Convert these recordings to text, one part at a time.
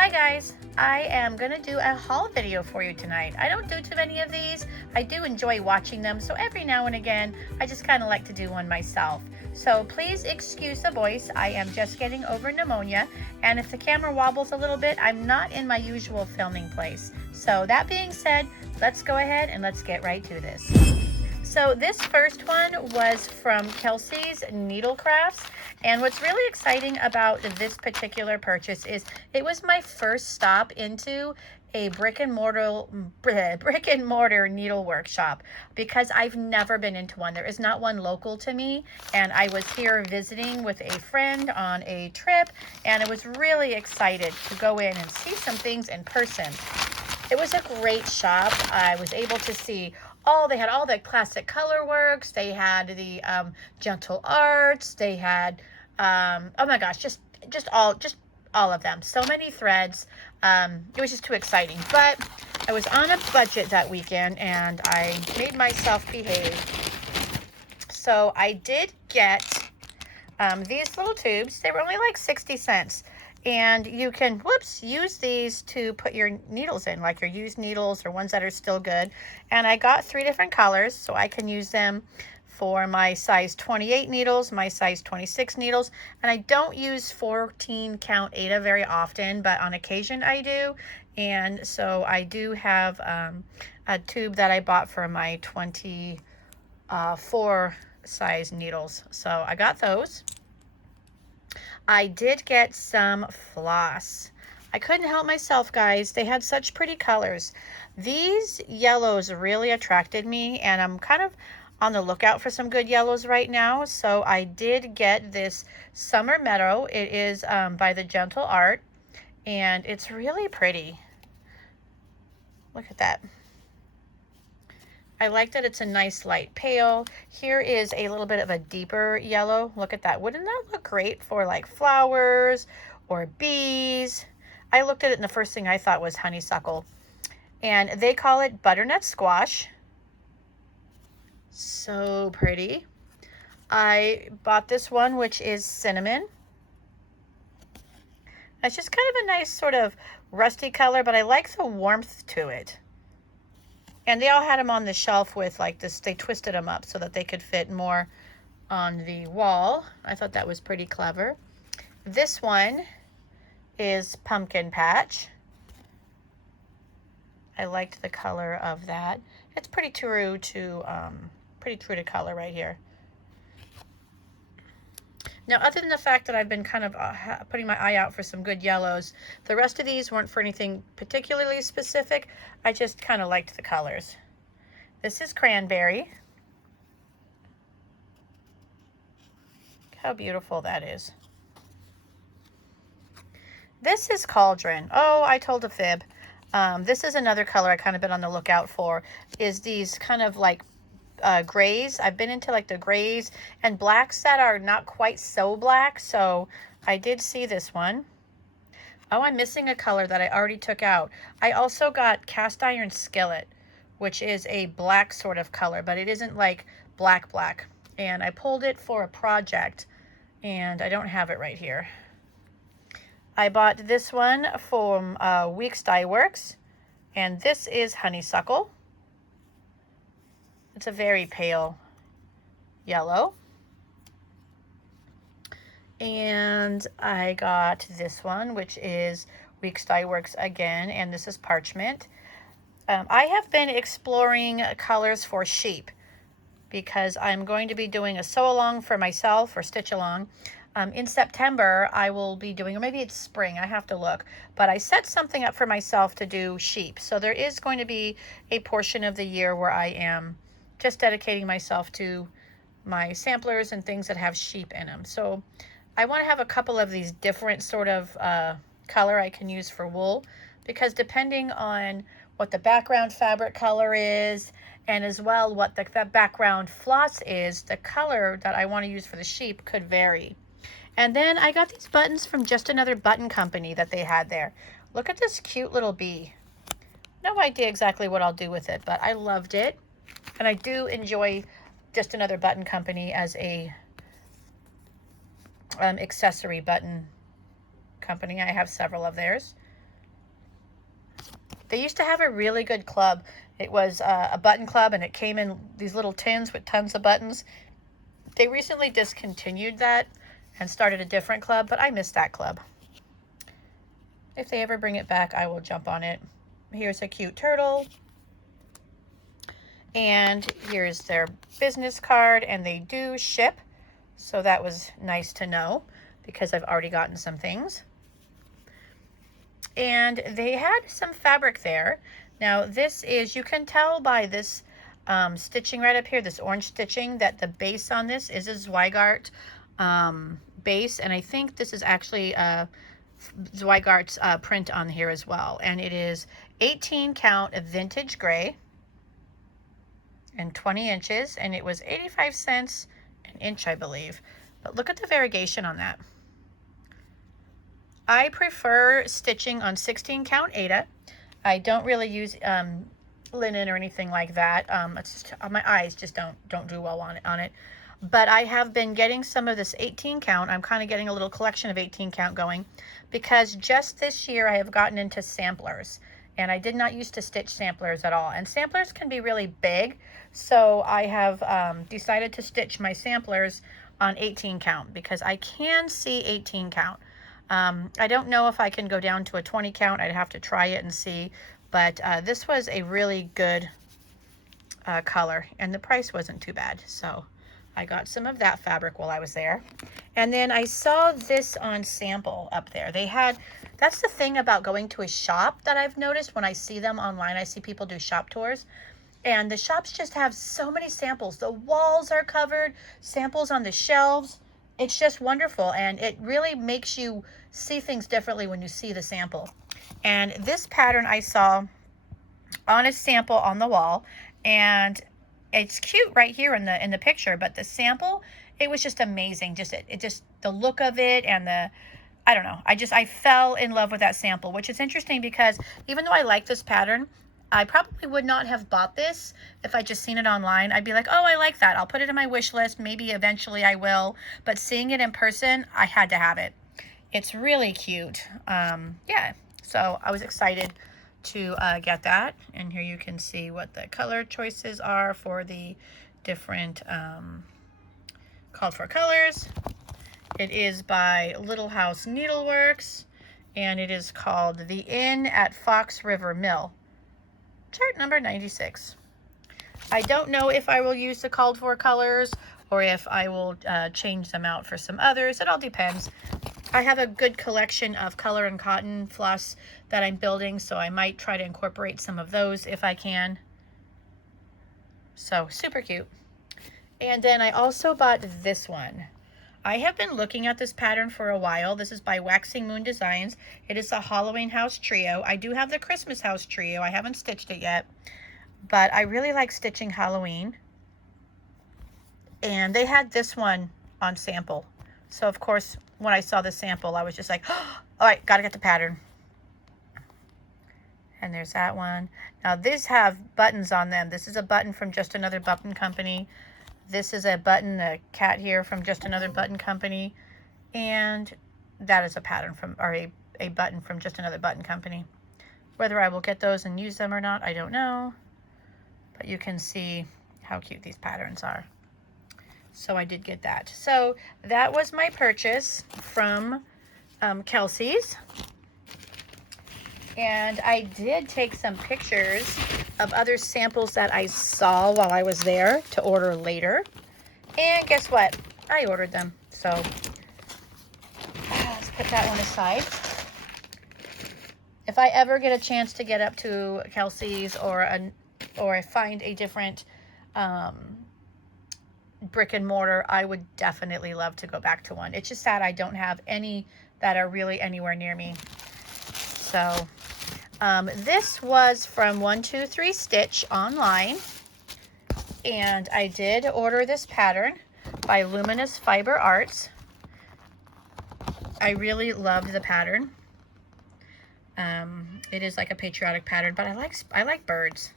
Hi guys, I am going to do a haul video for you tonight. I don't do too many of these. I do enjoy watching them, so every now and again I just kind of like to do one myself. So please excuse the voice. I am just getting over pneumonia, and if the camera wobbles a little bit, I'm not in my usual filming place. So that being said, let's go ahead and let's get right to this. So this first one was from Kelsey's Needle Crafts, and what's really exciting about this particular purchase is it was my first stop into a brick and mortar needle workshop, because I've never been into one. There is not one local to me, and I was here visiting with a friend on a trip, and I was really excited to go in and see some things in person. It was a great shop. I was able to see they had all the classic color works. They had the gentle arts. They had, oh my gosh, just all of them. So many threads. It was just too exciting. But I was on a budget that weekend, and I made myself behave. So I did get these little tubes. They were only like 60 cents. And you can, use these to put your needles in, like your used needles or ones that are still good. And I got 3 different colors, so I can use them for my size 28 needles, my size 26 needles. And I don't use 14 count Ada very often, but on occasion I do. And so I do have a tube that I bought for my 24 size needles. So I got those. I did get some floss. I couldn't help myself, guys. They had such pretty colors. These yellows really attracted me, and I'm kind of on the lookout for some good yellows right now. So I did get this Summer Meadow. It is by the Gentle Art, and it's really pretty. Look at that. I like that it's a nice light pale. Here is a little bit of a deeper yellow. Look at that. Wouldn't that look great for like flowers or bees? I looked at it and the first thing I thought was honeysuckle. And they call it butternut squash. So pretty. I bought this one, which is cinnamon. It's just kind of a nice sort of rusty color, but I like the warmth to it. And they all had them on the shelf with like this, they twisted them up so that they could fit more on the wall. I thought that was pretty clever. This one is Pumpkin Patch. I liked the color of that. It's pretty true to color right here. Now, other than the fact that I've been kind of putting my eye out for some good yellows, the rest of these weren't for anything particularly specific. I just kind of liked the colors. This is Cranberry. Look how beautiful that is. This is Cauldron. Oh, I told a fib. This is another color I kind of been on the lookout for, is these kind of like grays. I've been into like the grays and blacks that are not quite so black, so I did see this one. Oh, I'm missing a color that I already took out. I also got Cast Iron Skillet, which is a black sort of color, but it isn't like black. And I pulled it for a project, and I don't have it right here. I bought this one from Weeks Dye Works, and this is Honeysuckle. It's a very pale yellow. And I got this one, which is Weeks Dye Works again, and this is Parchment. I have been exploring colors for sheep because I'm going to be doing a sew along for myself, or stitch along. In September, I will be doing, or maybe it's spring, I have to look, but I set something up for myself to do sheep. So there is going to be a portion of the year where I am just dedicating myself to my samplers and things that have sheep in them. So I want to have a couple of these different sort of color I can use for wool, because depending on what the background fabric color is, and as well what the background floss is, the color that I want to use for the sheep could vary. And then I got these buttons from Just Another Button Company that they had there. Look at this cute little bee. No idea exactly what I'll do with it, but I loved it. And I do enjoy Just Another Button Company as a accessory button company. I have several of theirs. They used to have a really good club. It was a button club, and it came in these little tins with tons of buttons. They recently discontinued that and started a different club, but I miss that club. If they ever bring it back, I will jump on it. Here's a cute turtle. And here's their business card, and they do ship. So that was nice to know because I've already gotten some things. And they had some fabric there. Now this is, you can tell by this stitching right up here, this orange stitching, that the base on this is a Zweigart base. And I think this is actually Zweigart's print on here as well. And it is 18 count vintage gray and 20 inches. And it was 85 cents an inch, I believe. But look at the variegation on that. I prefer stitching on 16 count Aida. I don't really use linen or anything like that. It's just, my eyes just don't do well on it. But I have been getting some of this 18 count. I'm kind of getting a little collection of 18 count going because just this year I have gotten into samplers, and I did not used to stitch samplers at all. And samplers can be really big, so I have decided to stitch my samplers on 18 count because I can see 18 count. I don't know if I can go down to a 20 count. I'd have to try it and see. But this was a really good color, and the price wasn't too bad. So I got some of that fabric while I was there. And then I saw this on sample up there. They had, that's the thing about going to a shop that I've noticed when I see them online. I see people do shop tours. And the shops just have so many samples. The walls are covered, samples on the shelves. It's just wonderful, and it really makes you see things differently when you see the sample. And this pattern I saw on a sample on the wall, and it's cute right here in the picture, but the sample, it was just amazing. It just the look of it, and I don't know. I fell in love with that sample, which is interesting because even though I like this pattern, I probably would not have bought this if I just seen it online. I'd be like, oh, I like that. I'll put it in my wish list. Maybe eventually I will. But seeing it in person, I had to have it. It's really cute. Yeah, so I was excited to get that. And here you can see what the color choices are for the different called for colors. It is by Little House Needleworks, and it is called The Inn at Fox River Mill. Chart number 96. I don't know if I will use the called for colors or if I will change them out for some others. It all depends. I have a good collection of color and cotton floss that I'm building, so I might try to incorporate some of those if I can. So super cute. And then I also bought this one. I have been looking at this pattern for a while. This is by Waxing Moon Designs. It is the Halloween House Trio. I do have the Christmas House Trio. I haven't stitched it yet, but I really like stitching Halloween. And they had this one on sample. So of course, when I saw the sample, I was just like, oh, all right, gotta get the pattern. And there's that one. Now these have buttons on them. This is a button from Just Another Button Company. This is a button, the cat here from Just Another Button Company. And that is a pattern from, or a button from Just Another Button Company. Whether I will get those and use them or not, I don't know. But you can see how cute these patterns are. So I did get that. So that was my purchase from Kelsey's. And I did take some pictures of other samples that I saw while I was there to order later. And guess what? I ordered them. So let's put that one aside. If I ever get a chance to get up to Kelsey's or find a different brick and mortar, I would definitely love to go back to one. It's just sad I don't have any that are really anywhere near me. So this was from 123 Stitch online, and I did order this pattern by Luminous Fiber Arts. I really loved the pattern. It is like a patriotic pattern, but I like birds.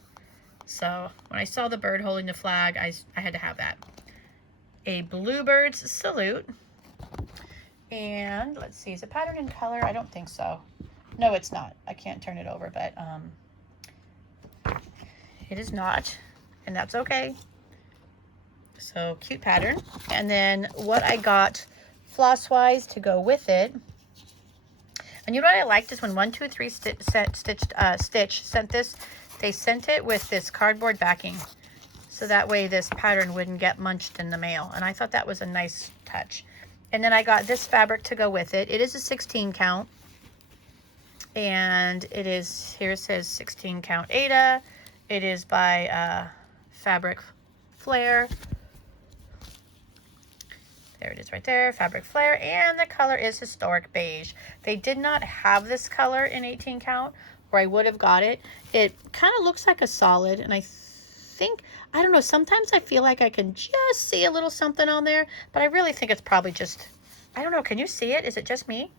So when I saw the bird holding the flag, I had to have that. A Bluebird's Salute. And let's see, is the pattern in color? I don't think so. No, it's not. I can't turn it over, but it is not, and that's okay. So cute pattern. And then what I got floss wise to go with it, and you know what I liked is when 123 Stitch sent this, they sent it with this cardboard backing, so that way this pattern wouldn't get munched in the mail, and I thought that was a nice touch. And then I got this fabric to go with it. It is a 16 count, and it is, here it says 16 count Ada. It is by Fabric Flare. There it is right there, Fabric Flare, and the color is Historic Beige. They did not have this color in 18 count, or I would have got it. It kind of looks like a solid, and I think, I don't know, sometimes I feel like I can just see a little something on there, but I really think it's probably just, I don't know, can you see it? Is it just me?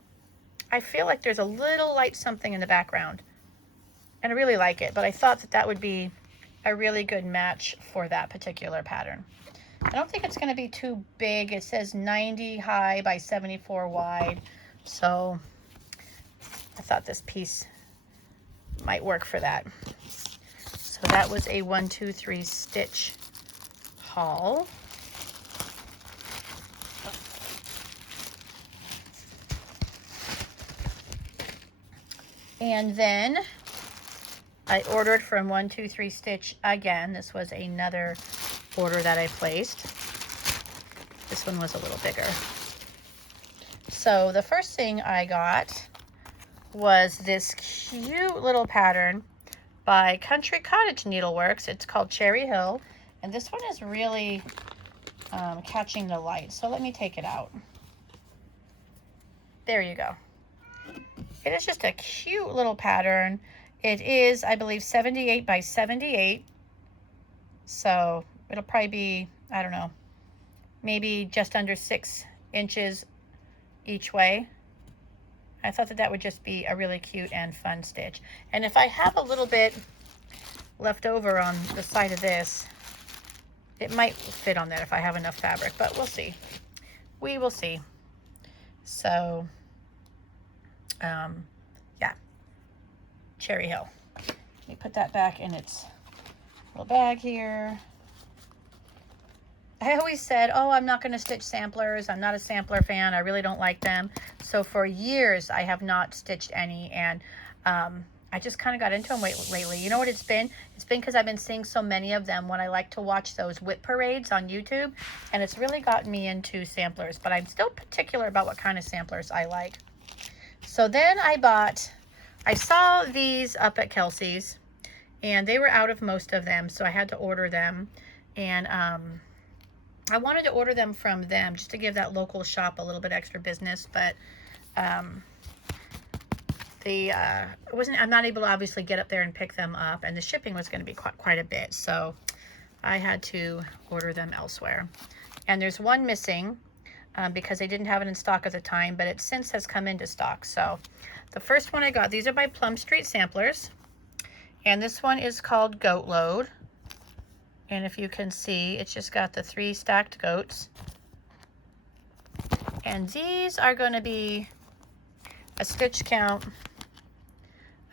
I feel like there's a little light something in the background, and I really like it, but I thought that that would be a really good match for that particular pattern. I don't think it's going to be too big. It says 90 high by 74 wide, so I thought this piece might work for that. So that was a 123 Stitch haul. And then I ordered from 123 Stitch again. This was another order that I placed. This one was a little bigger. So the first thing I got was this cute little pattern by Country Cottage Needleworks. It's called Cherry Hill, and this one is really catching the light. So let me take it out. There you go. It is just a cute little pattern. It is, I believe, 78 by 78. So it'll probably be, I don't know, maybe just under 6 inches each way. I thought that that would just be a really cute and fun stitch. And if I have a little bit left over on the side of this, it might fit on that if I have enough fabric, but we'll see. We will see. So, yeah, Cherry Hill. Let me put that back in its little bag here. I always said, oh, I'm not going to stitch samplers. I'm not a sampler fan. I really don't like them. So for years, I have not stitched any, and I just kind of got into them lately. You know what it's been? It's been because I've been seeing so many of them when I like to watch those whip parades on YouTube, and it's really gotten me into samplers, but I'm still particular about what kind of samplers I like. So then I saw these up at Kelsey's, and they were out of most of them, so I had to order them, and I wanted to order them from them just to give that local shop a little bit extra business, but I'm not able to obviously get up there and pick them up, and the shipping was going to be quite a bit, so I had to order them elsewhere. And there's one missing because they didn't have it in stock at the time, but it since has come into stock. So the first one I got, these are by Plum Street Samplers, and this one is called Goat Load. And if you can see, it's just got the 3 stacked goats. And these are going to be a stitch count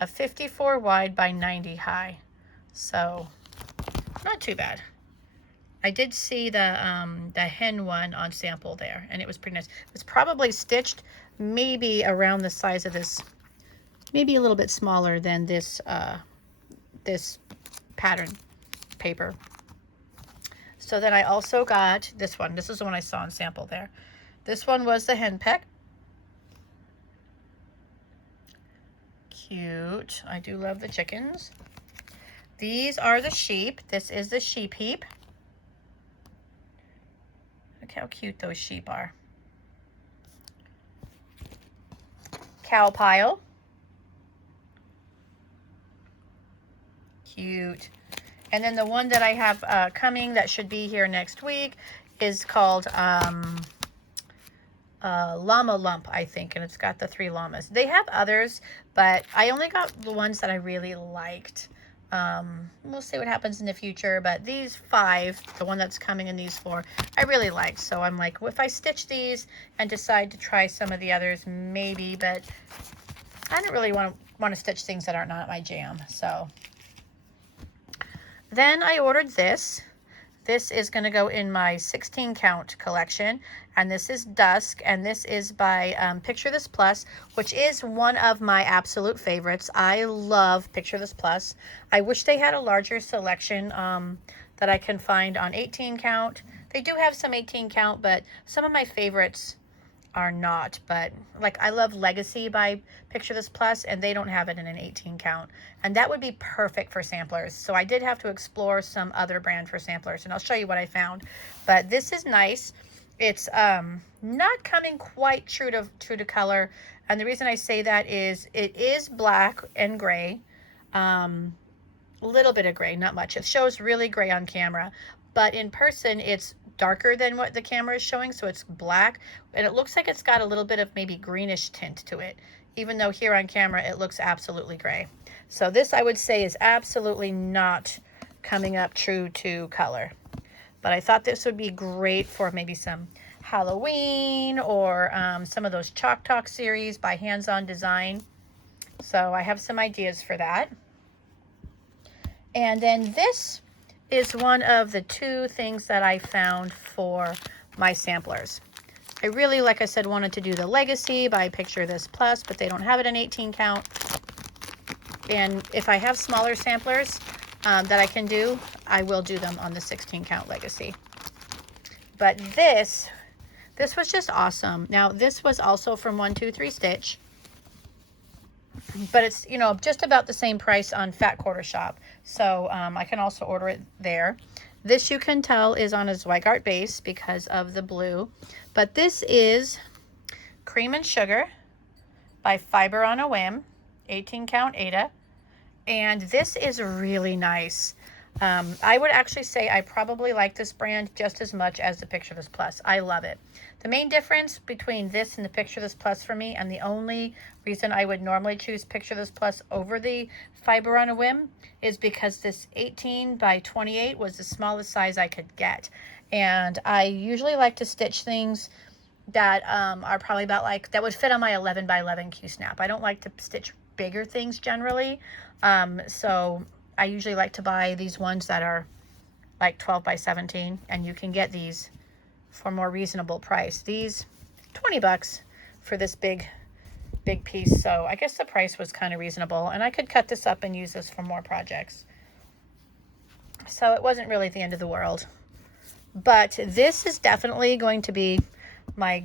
of 54 wide by 90 high. So not too bad. I did see the hen one on sample there, and it was pretty nice. It was probably stitched maybe around the size of this, maybe a little bit smaller than this this pattern paper. So then I also got this one. This is the one I saw on sample there. This one was the hen peck. Cute. I do love the chickens. These are the sheep. This is the sheep heap. Look how cute those sheep are. Cow pile. Cute. And then the one that I have coming that should be here next week is called Llama Lump, I think, and it's got the 3 llamas. They have others, but I only got the ones that I really liked. We'll see what happens in the future, but these 5, the one that's coming in these 4, I really like. So I'm like, well, if I stitch these and decide to try some of the others, maybe, but I don't really want to stitch things that are not my jam. So Then I ordered this. This is going to go in my 16 count collection, and this is Dusk, and this is by Picture This Plus, which is one of my absolute favorites. I love Picture This Plus. I wish they had a larger selection that I can find on 18 count. They do have some 18 count, but some of my favorites are not. But like, I love Legacy by Picture This Plus, and they don't have it in an 18 count, and that would be perfect for samplers. So I did have to explore some other brand for samplers, and I'll show you what I found. But this is nice. It's not coming quite true to color, and the reason I say that is it is black and gray, a little bit of gray, not much. It shows really gray on camera, but in person it's darker than what the camera is showing, so it's black, and it looks like it's got a little bit of maybe greenish tint to it, even though here on camera it looks absolutely gray. So this, I would say, is absolutely not coming up true to color. But I thought this would be great for maybe some Halloween or some of those Chalk Talk series by Hands On Design. So I have some ideas for that. And then this is one of the two things that I found for my samplers. I really, like I said, wanted to do the Legacy by Picture This Plus, but they don't have it in 18 count. And if I have smaller samplers that I can do, I will do them on the 16 count Legacy. But this was just awesome. Now, this was also from 123 Stitch, but it's, you know, just about the same price on Fat Quarter Shop. So I can also order it there. This, you can tell, is on a Zweigart base because of the blue. But this is Cream and Sugar by Fiber on a Whim, 18 count Aida. And this is really nice. I would actually say I probably like this brand just as much as the Picture This Plus. I love it. The main difference between this and the Picture This Plus for me, and the only reason I would normally choose Picture This Plus over the Fiber on a Whim, is because this 18 by 28 was the smallest size I could get. And I usually like to stitch things that are probably about like, that would fit on my 11 by 11 Q-snap. I don't like to stitch bigger things generally. So I usually like to buy these ones that are like 12 by 17, and you can get these for a more reasonable price. These 20 bucks for this big piece. So I guess the price was kind of reasonable, and I could cut this up and use this for more projects. So it wasn't really the end of the world. But this is definitely going to be my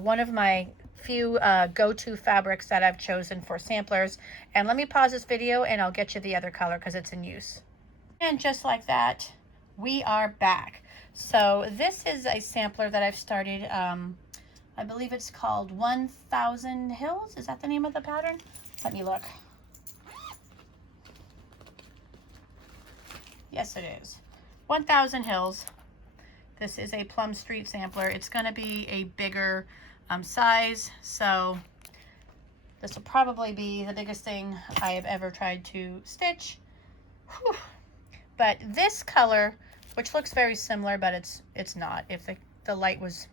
one of my few go-to fabrics that I've chosen for samplers. And let me pause this video and I'll get you the other color because it's in use. And just like that, we are back. So this is a sampler that I've started. I believe it's called 1000 Hills. Is that the name of the pattern? Let me look. Yes, it is. 1000 Hills. This is a Plum Street sampler. It's going to be a bigger size, so this will probably be the biggest thing I have ever tried to stitch. Whew. But this color, which looks very similar, but it's not. If the light was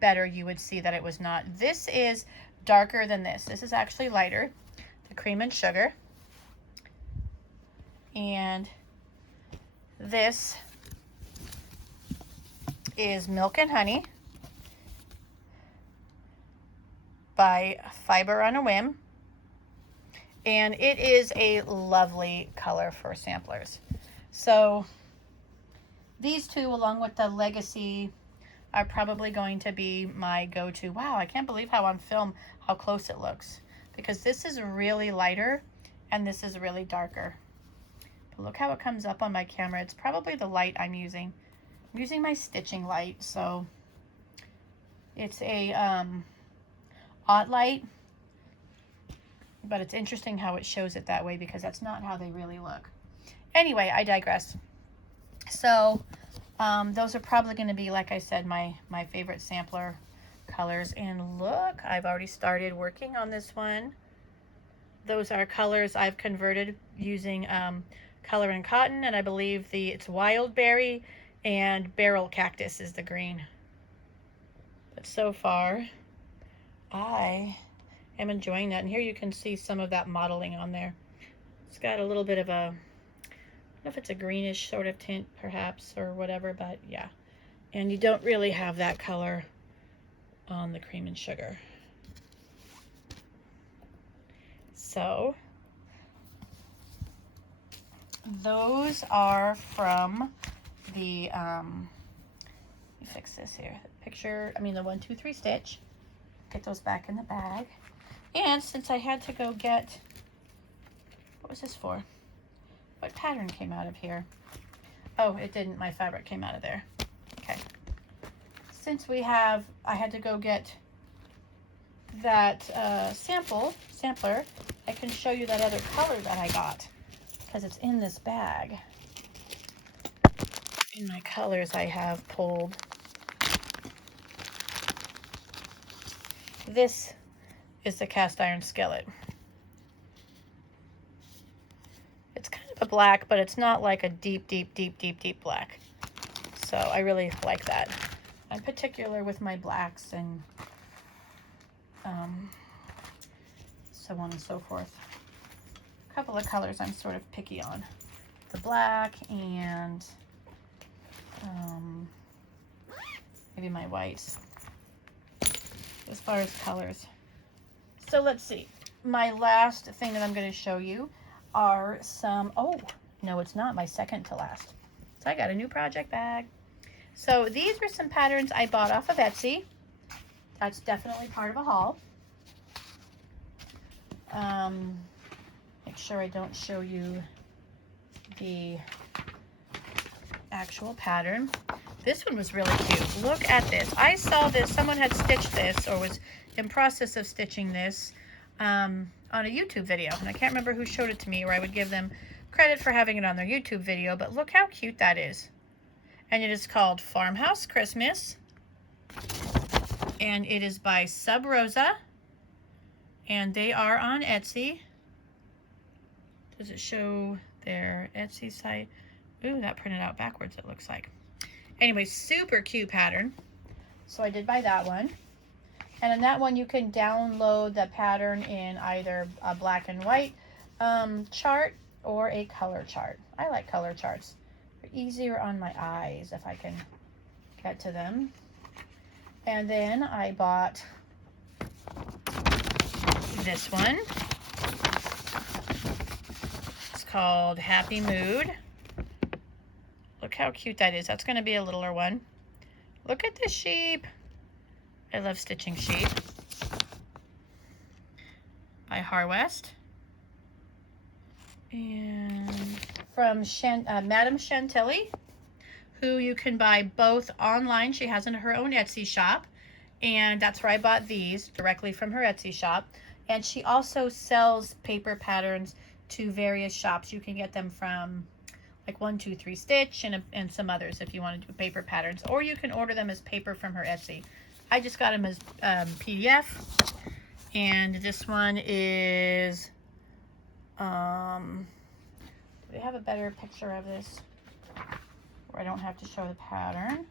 better, you would see that it was not. This is darker than this. This is actually lighter, the Cream and Sugar. And this is Milk and Honey by Fiber on a Whim, and it is a lovely color for samplers. So these two, along with the Legacy, are probably going to be my go-to. Wow, I can't believe how on film how close it looks, because this is really lighter and this is really darker. But look how it comes up on my camera. It's probably the light I'm using. I'm using my stitching light, so it's a odd light, but it's interesting how it shows it that way because that's not how they really look. Anyway, I digress. So those are probably going to be, like I said, my favorite sampler colors. And look, I've already started working on this one. Those are colors I've converted using Color and Cotton, and I believe it's Wild Berry and Barrel Cactus is the green. But so far, I am enjoying that. And here you can see some of that modeling on there. It's got a little bit of a know if it's a greenish sort of tint perhaps or whatever, but yeah. And you don't really have that color on the cream and sugar. So those are from the, let me fix this here. The 1, 2, 3 stitch. Get those back in the bag. And since I had to go get, what was this for? What pattern came out of here? Oh, it didn't. My fabric came out of there. Okay. Since I had to go get that sampler, I can show you that other color that I got because it's in this bag. In my colors I have pulled. This is the cast iron skillet. It's kind of a black, but it's not like a deep black. So I really like that. I'm particular with my blacks and so on and so forth. A couple of colors I'm sort of picky on. The black and maybe my whites as far as colors. So let's see. My last thing that I'm going to show you are some, oh, no, it's not, my second to last. So I got a new project bag. So these were some patterns I bought off of Etsy. That's definitely part of a haul. Make sure I don't show you the actual pattern. This one was really cute. Look at this. I saw this, someone had stitched this or was in process of stitching this on a YouTube video. And I can't remember who showed it to me, or I would give them credit for having it on their YouTube video, but look how cute that is. And it is called Farmhouse Christmas. And it is by Sub Rosa. And they are on Etsy. Does it show their Etsy site? Ooh, that printed out backwards, it looks like. Anyway, super cute pattern. So I did buy that one. And in that one, you can download the pattern in either a black and white chart or a color chart. I like color charts. They're easier on my eyes if I can get to them. And then I bought this one. It's called Happy Mood. Look how cute that is. That's going to be a littler one. Look at the sheep. I love stitching sheep. By Harwest. And from Madame Chantilly, who you can buy both online. She has in her own Etsy shop. And that's where I bought these, directly from her Etsy shop. And she also sells paper patterns to various shops. You can get them from like 1, 2, 3 Stitch and some others if you want to do paper patterns. Or you can order them as paper from her Etsy. I just got them as PDF. And this one is, do we have a better picture of this where I don't have to show the pattern?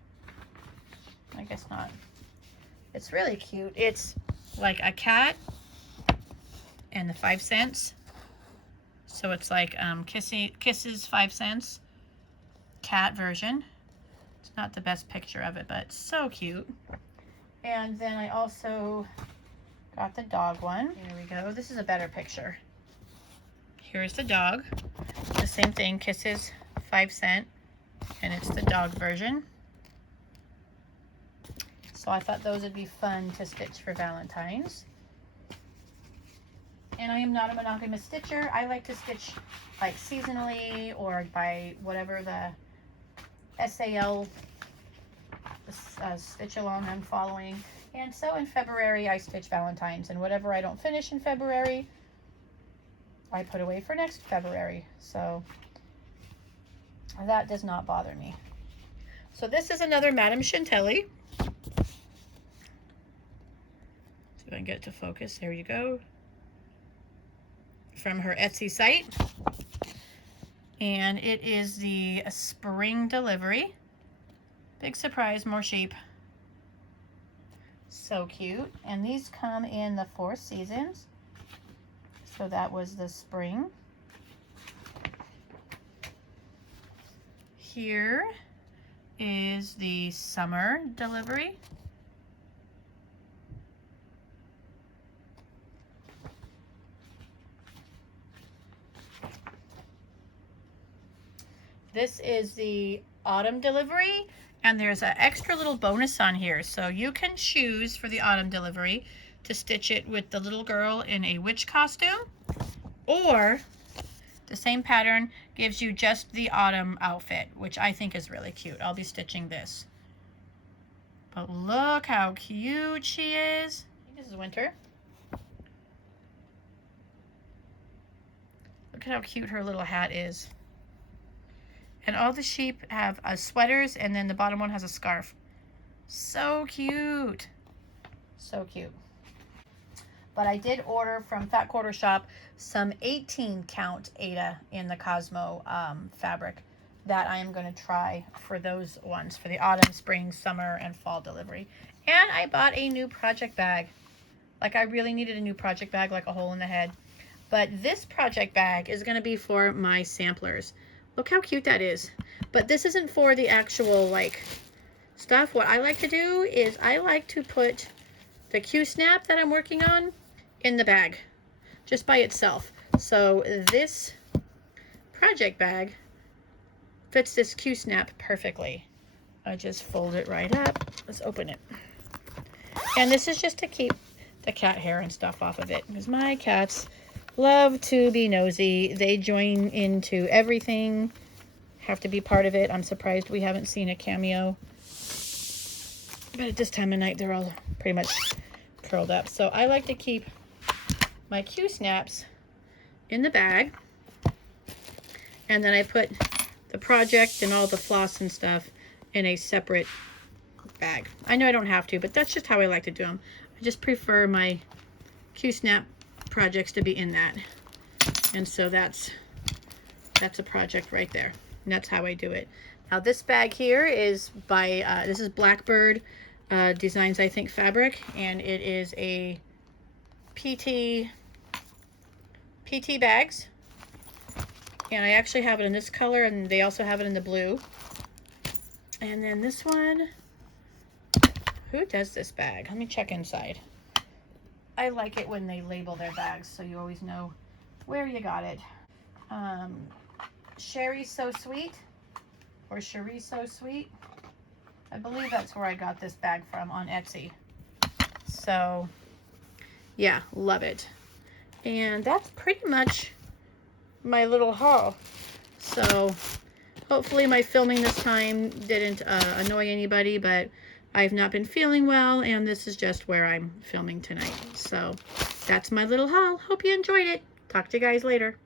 I guess not. It's really cute. It's like a cat and the 5 cents. So it's like Kisses 5 cents cat version. It's not the best picture of it, but it's so cute. And then I also got the dog one. Here we go. This is a better picture. Here's the dog. The same thing, Kisses 5 cent, and it's the dog version. So I thought those would be fun to stitch for Valentine's. And I am not a monogamous stitcher. I like to stitch like seasonally or by whatever the SAL stitch along I'm following. And so in February I stitch Valentine's, and whatever I don't finish in February I put away for next February. So that does not bother me. So this is another Madame Chantilly. See if I can get it to focus. There you go. From her Etsy site. And it is the spring delivery. Big surprise, more sheep. So cute. And these come in the 4 seasons. So that was the spring. here is the summer delivery. This is the autumn delivery, and there's an extra little bonus on here. So you can choose for the autumn delivery to stitch it with the little girl in a witch costume, or the same pattern gives you just the autumn outfit, which I think is really cute. I'll be stitching this. But look how cute she is. This is winter. Look at how cute her little hat is. And all the sheep have sweaters, and then the bottom one has a scarf. So cute. So cute. But I did order from Fat Quarter Shop some 18 count Aida in the Cosmo fabric that I am going to try for those ones, for the autumn, spring, summer, and fall delivery. And I bought a new project bag. Like, I really needed a new project bag, like a hole in the head. But this project bag is going to be for my samplers. Look how cute that is. But this isn't for the actual, like, stuff. What I like to do is I like to put the Q-snap that I'm working on in the bag, just by itself. So this project bag fits this Q-snap perfectly. I just fold it right up. Let's open it. And this is just to keep the cat hair and stuff off of it, because my cats love to be nosy. They join into everything, have to be part of it. I'm surprised we haven't seen a cameo. But at this time of night, they're all pretty much curled up. So I like to keep my Q-snaps in the bag. And then I put the project and all the floss and stuff in a separate bag. I know I don't have to, but that's just how I like to do them. I just prefer my Q-snap projects to be in that. And so that's a project right there. And that's how I do it. Now this bag here is by, this is Blackbird Designs, I think, fabric. And it is a PT bags. And I actually have it in this color, and they also have it in the blue. And then this one, who does this bag? Let me check inside. I like it when they label their bags, so you always know where you got it. Sherry's So Sweet, or Cherie So Sweet. I believe that's where I got this bag from, on Etsy. So, yeah, love it. And that's pretty much my little haul. So, hopefully my filming this time didn't annoy anybody, but I've not been feeling well, and this is just where I'm filming tonight. So that's my little haul. Hope you enjoyed it. Talk to you guys later.